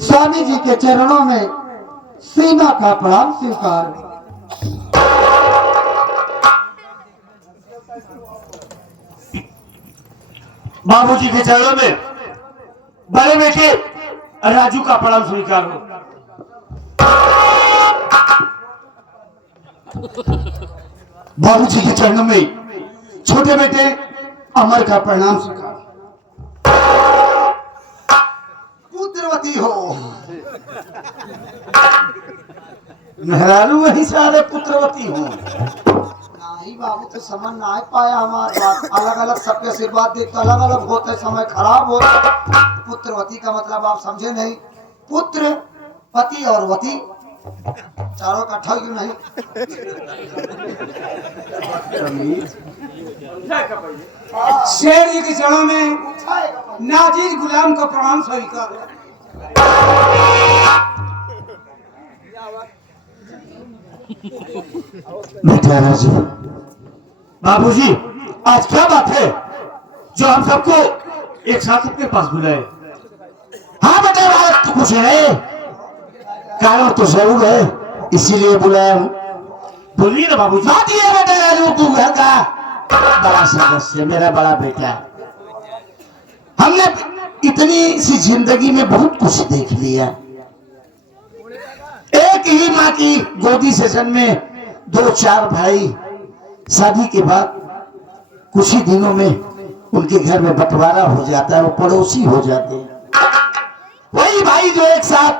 स्वामी जी के चरणों में सीमा का प्रणाम स्वीकार। बाबूजी के चरणों में बड़े बेटे राजू का प्रणाम स्वीकार हो। बाबूजी के चरणों में छोटे बेटे अमर का प्रणाम स्वीकार। पुत्रवती हो मेहरारू वही सारे पुत्रवती हो। नहीं बाबू तो समझ ना पाया हमारे बात। अलग अलग सबके आशीर्वाद देते अलग अलग होते समय खराब होता। पुत्रवती का मतलब आप समझे नहीं। पुत्र पति और वती चारों इकट्ठा क्यों नहीं? शेर जी के चरणों में नाजीज गुलाम का प्रणाम स्वीकार। बेटा राजू, बाबूजी आज क्या बात है जो हम सबको एक साथ अपने पास बुलाए? हाँ बेटा बात तो कुछ है, कारण तो जरूर है, इसीलिए बुलाया हूँ। बोलिए ना बाबूजी। बात ये बेटा राजू, तू घर का बड़ा सदस्य, मेरा बड़ा बेटा। हमने इतनी सी जिंदगी में बहुत कुछ देख लिया। एक ही माँ की गोदी से जन्मे 2-4 भाई, शादी के बाद कुछ ही दिनों में उनके घर में बंटवारा हो जाता है, वो पड़ोसी हो जाते हैं। वही भाई जो एक साथ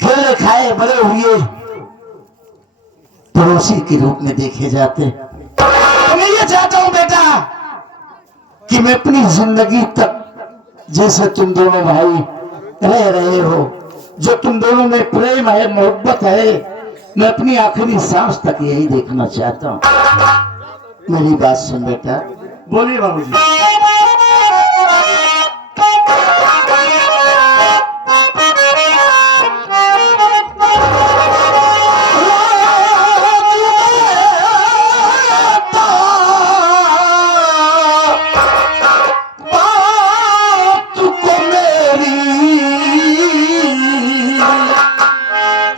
खेले खाए बड़े हुए पड़ोसी के रूप में देखे जाते हैं। तो मैं ये चाहता हूं बेटा कि मैं अपनी जिंदगी तक जैसे तुम दोनों भाई रह रहे हो, जो तुम दोनों में प्रेम है, मोहब्बत है, मैं अपनी आखिरी सांस तक यही देखना चाहता हूं। मेरी बात सुन बेटा। बोलिए बाबूजी।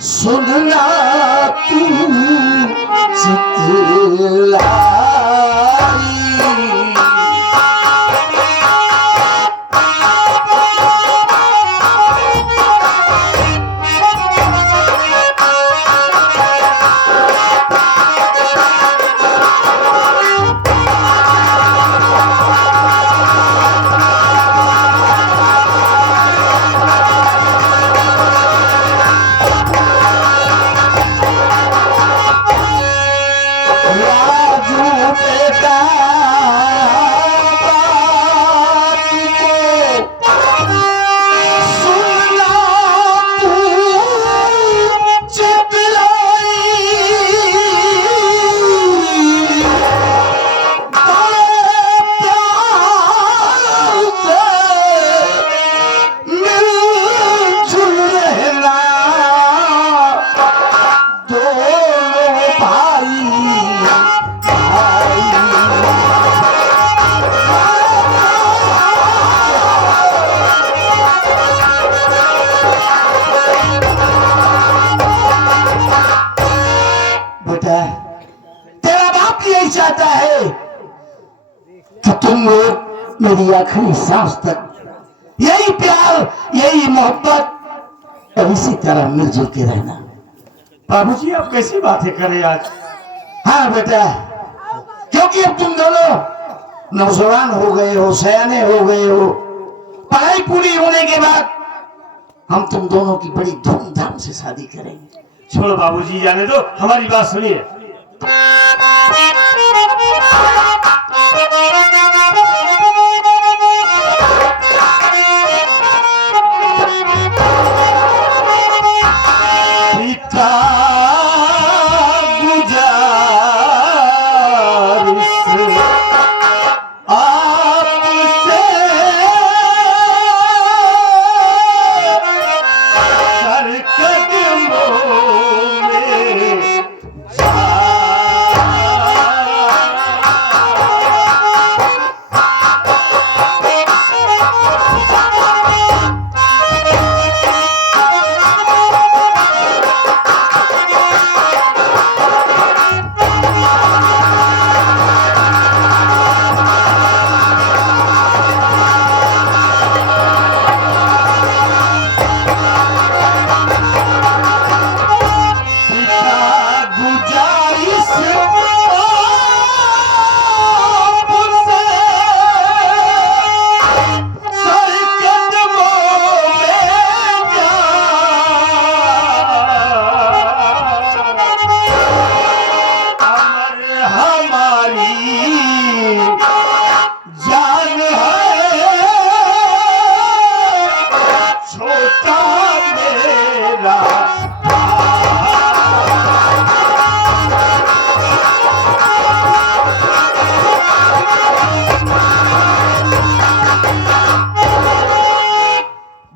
सुनना तू चितलाई, चाहता है कि तुम लोग मेरी आखिरी सांस तक यही प्यार, यही मोहब्बत और इसी तरह मिलजुल के रहना। बाबूजी आप कैसी बातें करें आज? हाँ बेटा, क्योंकि अब तुम दोनों नौजवान हो गए हो, सयाने हो गए हो। पढ़ाई पूरी होने के बाद हम तुम दोनों की बड़ी धूमधाम से शादी करेंगे। छोड़ो बाबूजी, जाने दो, हमारी बात सुनिए।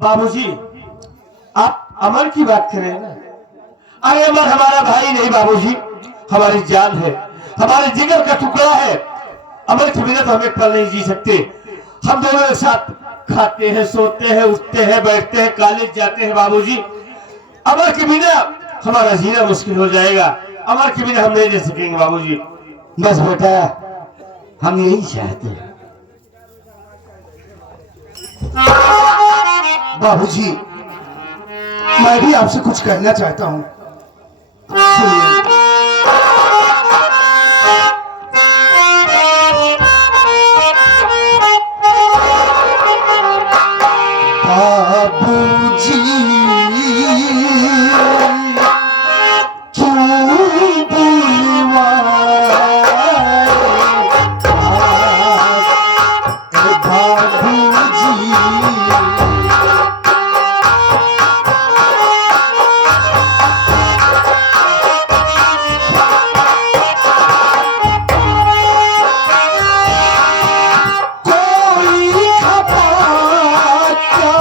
बाबूजी, आप अमर की बात करें ना। अरे अमर हमारा भाई नहीं बाबूजी, हमारी जान है, हमारे जिगर का टुकड़ा है। अमर के बिना तो हम एक पल नहीं जी सकते। हम दोनों एक साथ खाते हैं, सोते हैं, उठते हैं, बैठते हैं, कॉलेज जाते हैं बाबूजी। अमर के बिना हमारा जीना मुश्किल हो जाएगा। अमर के बिना हम नहीं रह सकेंगे बाबूजी। बस बेटा, हम यही चाहते हैं। बाबूजी, मैं भी आपसे कुछ कहना चाहता हूँ, सुनिए। बाबूजी, क्यों बुलवाए बाबूजी। कोई खता क्या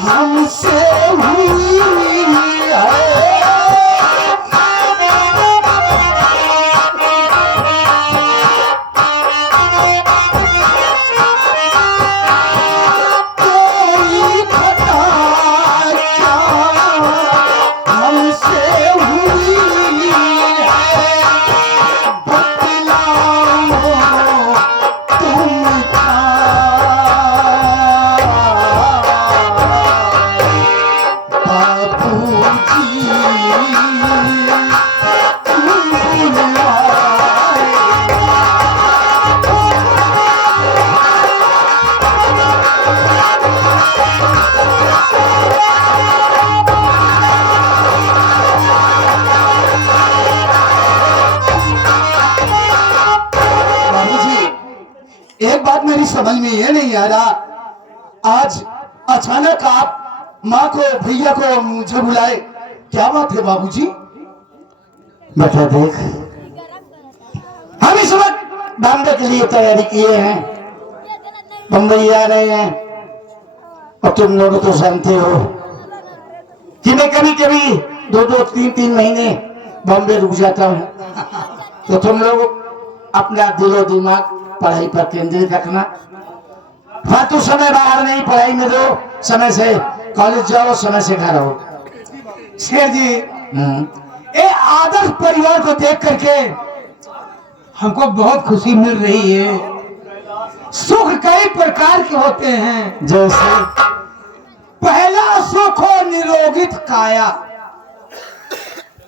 हमसे हुई है? कोई खता क्या हमसे हुई है? बतलाओ तुम था बाबूजी, तुम बुलवाए। बाबूजी, एक बात मेरी समझ में ये नहीं आ रहा, आज अचानक आप माँ को, भैया को मुझे बुलाए, क्या बात है बाबूजी? बेटा देख, हम इस वक्त बॉम्बे के लिए तैयारी किए हैं, बम्बई आ रहे हैं। और तुम लोग तो जानते हो कि मैं कभी कभी 2-2, 3-3 महीने बॉम्बे रुक जाता हूँ। तो तुम लोग अपना दिलो दिमाग पढ़ाई पर केंद्रित रखना। फालतू समय बाहर नहीं, पढ़ाई में दो, समय से कॉलेज जाओ, समय से घर आओ। शेर जी, ये आदर्श परिवार को देख करके हमको बहुत खुशी मिल रही है। सुख कई प्रकार के होते हैं। जैसे पहला सुख हो निरोगित काया,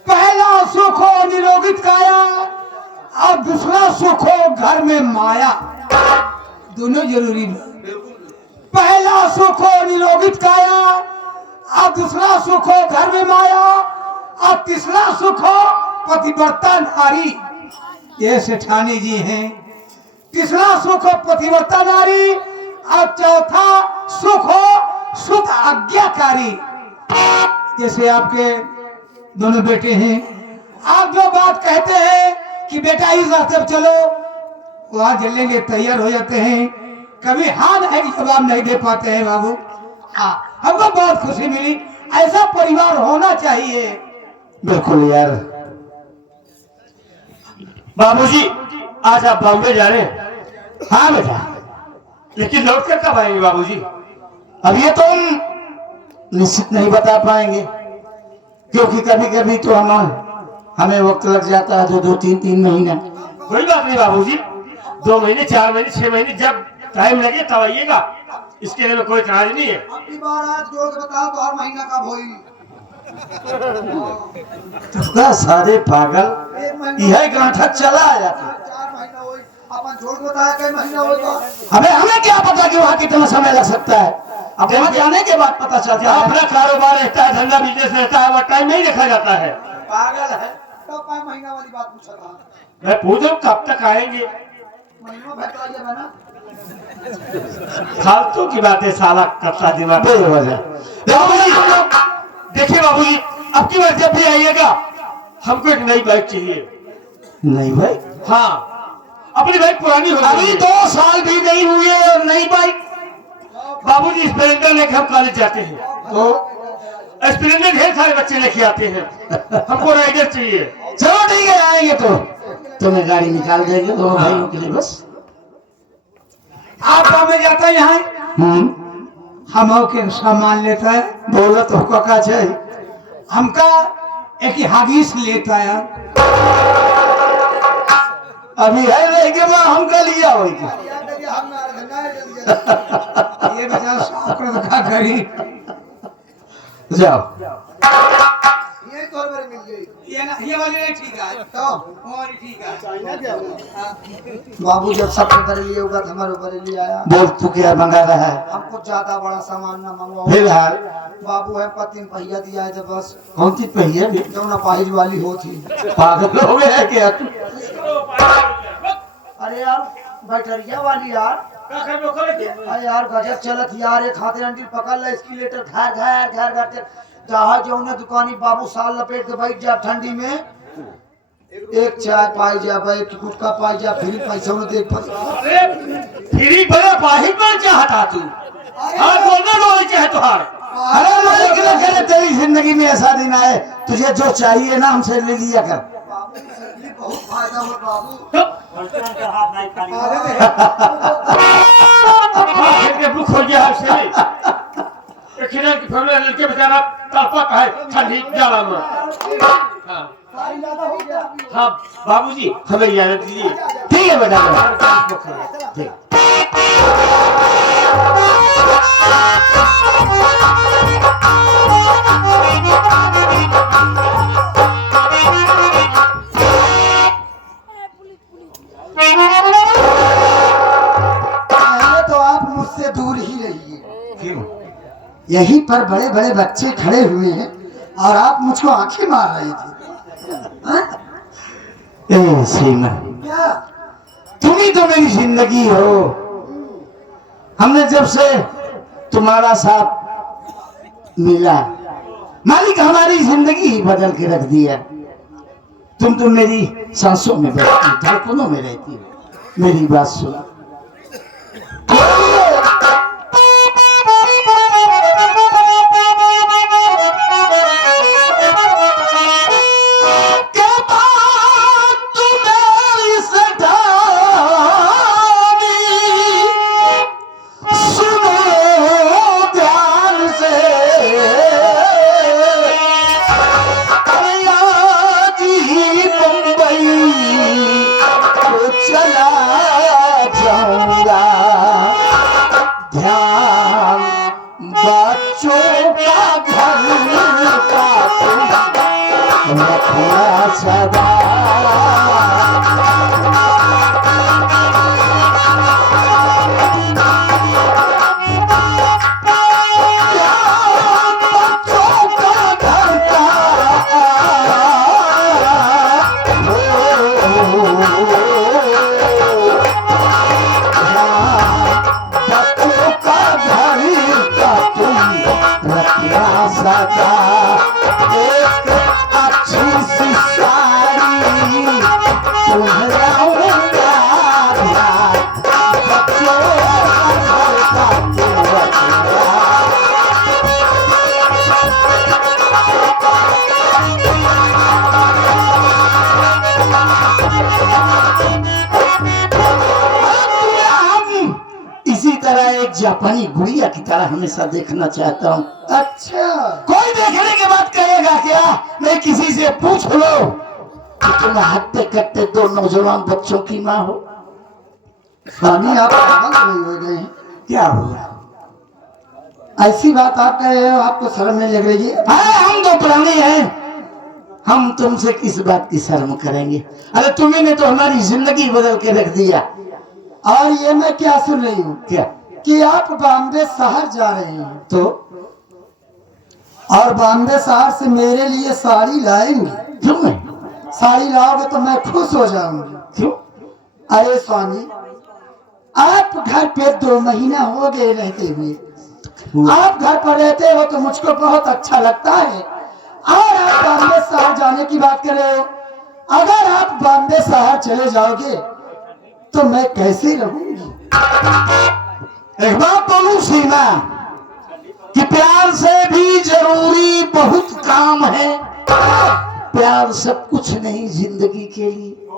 पहला सुख हो निरोगित काया, और दूसरा सुख हो घर में माया। दोनों जरूरी है। पहला सुख हो निरोगित काया, और दूसरा सुख हो घर में माया, और तीसरा सुख हो पतिव्रता नारी। ये सेठानी जी हैं। तीसरा सुख हो पतिव्रता नारी, और चौथा सुख हो सुत आज्ञाकारी। जैसे आपके दोनों बेटे हैं, आप जो बात कहते हैं कि बेटा इस रास्ते पर चलो, वहां चलने तैयार हो जाते हैं। कभी हाँ नहीं जवाब नहीं दे पाते हैं बाबू। हाँ, हमको बहुत खुशी मिली। ऐसा परिवार होना चाहिए। बिल्कुल यार। बाबूजी, आज आप बॉम्बे जा रहे हैं? हाँ बेटा, लेकिन लौट कर कब आएंगे बाबूजी? अब ये तो हम निश्चित नहीं बता पाएंगे, क्योंकि कभी कभी तो हमें वक्त लग जाता है, 2-3 महीना। कोई बात नहीं बाबूजी, 2 महीने, 4 महीने, 6 महीने, जब टाइम लगे तब आइएगा। इसके लिए कोई इतराज नहीं है। अगली बार आज जोड़ के बताओ तो हर महीना कब होगी? तो सारे पागल यह गांठा चला आया था। 4 महीना होई, अपन जोड़ के बताया कई महीना होगा। हमें क्या पता कि वहाँ कितना समय लग सकता है। अब वहाँ जाने के बाद पता चलता है। अपना कारोबार रहता है, धंधा बिजनेस रहता है, वह टाइम नहीं देखा जाता है। पागल है। तो 5 महीना वाली बात पूछा था। मैं पूछ रहा हूँ कब तक आएंगे? महीनों भेटवा दिया मैंने। फालतू की बात है, साला कत्ता दिमाग। बेवजह। देखिए बाबूजी, अब की बार जब भी आइएगा हमको एक नई बाइक चाहिए। नहीं भाई, हाँ, अपनी बाइक पुरानी हो गई अभी है। 2 साल भी नहीं हुए और नई बाइक। बाबूजी स्प्लेंडर लेके हम कॉलेज जाते हैं, तो स्प्लेंडर ढेर सारे बच्चे लेके आते हैं, हमको राइडर चाहिए। चलो ठीक है, आएंगे तो तुम्हें गाड़ी निकाल देंगे दोनों भाइयों के लिए। बस आप में जाता है यहाँ हम के सामान लेता है, बोलो तो का चाहिए। हमका एक हागीस लेता है। अभी है रहेंगे माँ हमका लिया होगी। ये बेचारा साफ कर रखा करी। जाओ ये वाली नहीं ठीक है, तो वो वाली ठीक है। बाबू जब सबसे बरेली होगा तो हमारे बरेली आया। बोल तू क्या मंगा रहा है? हमको ज्यादा बड़ा सामान ना मंगवाओ। फिलहाल बाबू है पतिन पहिया दिया है तो बस कौन सी पहिया भी जो ना पाहिज वाली होती। पागल हो गया क्या तू? अरे यार बैटरिया वाली यार, अरे यार गजब चलत यार। एक हाथे अंटिल पकड़ ला एस्केलेटर घर घर घर घर जहाँ जो ना दुकानी बाबू साल लपेट के बैठ जा ठंडी में। एक चाय पाई जा, एक गुटखा पाई जा, फिर पैसा में देख फ्री बड़ा बाहिर बन चाहता तू, हाँ बोलना डोली चाहे तुहार। अरे मालिक न करे तेरी जिंदगी में ऐसा दिन आए, तुझे जो चाहिए ना हमसे ले लिया कर। बहुत फायदा हो बाबू। भूख हो गया है की फैमिली लड़के बेचारा तड़पत है ठंडी जाड़ा में। हाँ हाँ बाबूजी हमें इजाजत दीजिए। ठीक है बेटा, ठीक। पहले तो आप मुझसे दूर ही रहिए। क्यों? यहीं पर बड़े बड़े बच्चे खड़े हुए हैं और आप मुझको आंखें मार रहे थे। हाँ? ए सीमा, क्या तुम ही तो मेरी जिंदगी हो। हमने जब से तुम्हारा साथ मिला, मालिक हमारी जिंदगी ही बदल के रख दिया। तुम तो मेरी सांसों में बैठती, धड़कनों में रहती हो। मेरी बात सुनो। जापानी गुड़िया की तरह हमेशा देखना चाहता हूँ। अच्छा, कोई देखने के बाद कहेगा क्या? मैं किसी से पूछ लो कि तुम हत्ते कट्टे दो नौजवान बच्चों की माँ हो। स्वामी आप पागल नहीं हो गए? क्या हुआ? ऐसी बात आप कह रहे हो, आपको शर्म नहीं लग रही है? हम तो प्राणी हैं, हम तुमसे किस बात की शर्म करेंगे? अरे तुम्ही ने तो हमारी जिंदगी बदल के रख दिया। और ये मैं क्या सुन रही हूँ क्या? कि आप बॉम्बे शहर जा रहे हैं, तो और बॉम्बे शहर से मेरे लिए साड़ी लाएंगे। क्यों नहीं? साड़ी लाओगे तो मैं खुश हो जाऊंगी। क्यों? अरे स्वामी, आप घर पे 2 महीना हो गए रहते हुए, आप घर पर रहते हो तो मुझको बहुत अच्छा लगता है। और आप बॉम्बे शहर जाने की बात कर रहे हो। अगर आप बॉम्बे शहर चले जाओगे तो मैं कैसे रहूंगी? एक बात बोलूं सीमा कि प्यार से भी जरूरी बहुत काम है। प्यार सब कुछ नहीं जिंदगी के लिए।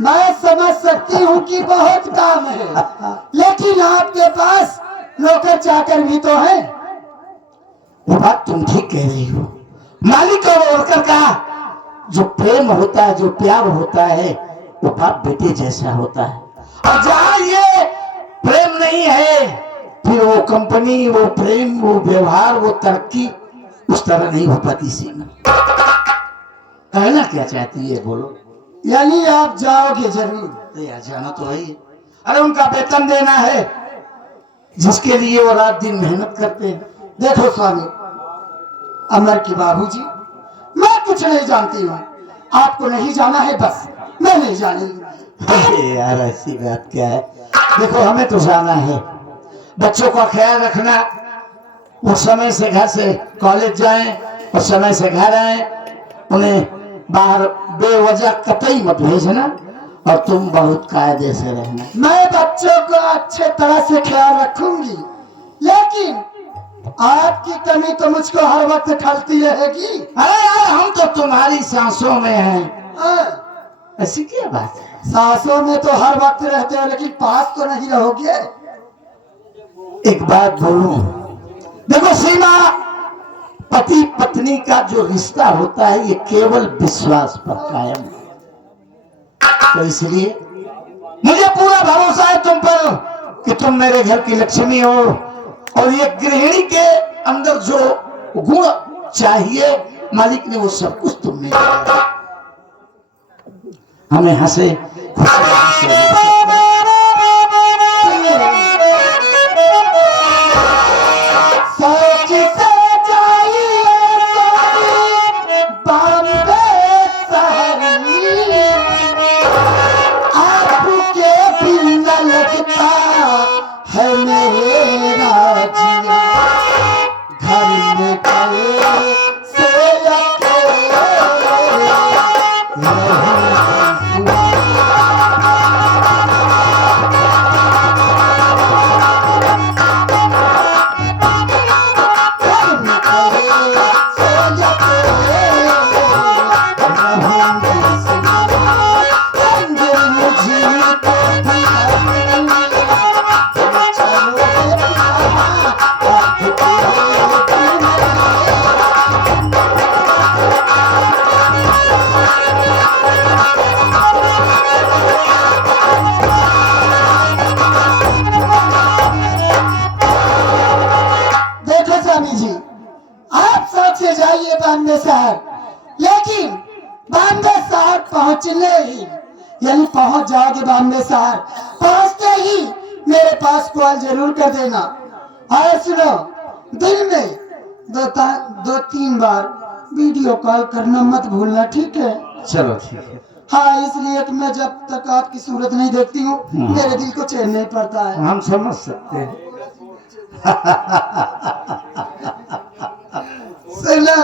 मैं समझ सकती हूँ कि बहुत काम है, लेकिन आपके पास नौकर चाकर भी तो है। वो बात तुम ठीक कह रही हो। मालिक और वर्कर का जो प्रेम होता है, जो प्यार होता है, वो बाप बेटे जैसा होता है। और जहां ये प्रेम नहीं है, फिर वो कंपनी, वो प्रेम, वो व्यवहार, वो तरक्की उस तरह नहीं हो पाती। सीमा कहना क्या चाहती है बोलो? यानी आप जाओगे जरूर? तो यार जाना तो है ही। अरे उनका वेतन देना है जिसके लिए वो रात दिन मेहनत करते हैं। देखो स्वामी अमर की बाबूजी, मैं कुछ नहीं जानती हूँ। आपको नहीं जाना है, बस मैं नहीं जानी। अरे यार ऐसी बात क्या है? देखो हमें तो जाना है। बच्चों का ख्याल रखना, वो समय से घर से कॉलेज जाएं और समय से घर आए। उन्हें बाहर बेवजह कतई मत भेजना, और तुम बहुत कायदे से रहना। मैं बच्चों को अच्छे तरह से ख्याल रखूंगी, लेकिन आपकी कमी तो मुझको हर वक्त खलती रहेगी। अरे यार हम तो तुम्हारी सांसों में हैं। हाँ, ऐसी क्या बात है? सांसों में तो हर वक्त रहते हो, लेकिन पास तो नहीं रहोगे। एक बात बोलूं, देखो सीमा, पति पत्नी का जो रिश्ता होता है ये केवल विश्वास पर कायम है। तो इसलिए मुझे पूरा भरोसा है तुम पर कि तुम मेरे घर की लक्ष्मी हो, और ये गृहिणी के अंदर जो गुण चाहिए मालिक ने वो सब कुछ तुमने दिया। हमें हंसे बॉम्बे शहर, लेकिन बॉम्बे शहर पहुंचने ही यानी पहुंच जाओगे बॉम्बे शहर, पहुंचते ही मेरे पास कॉल जरूर कर देना। और सुनो, दिन में दो तीन बार वीडियो कॉल करना मत भूलना, ठीक है? चलो ठीक है। हाँ, इसलिए कि मैं जब तक आपकी सूरत नहीं देखती हूँ मेरे दिल को चैन नहीं पड़ता है। हम समझ सकते हैं। सुना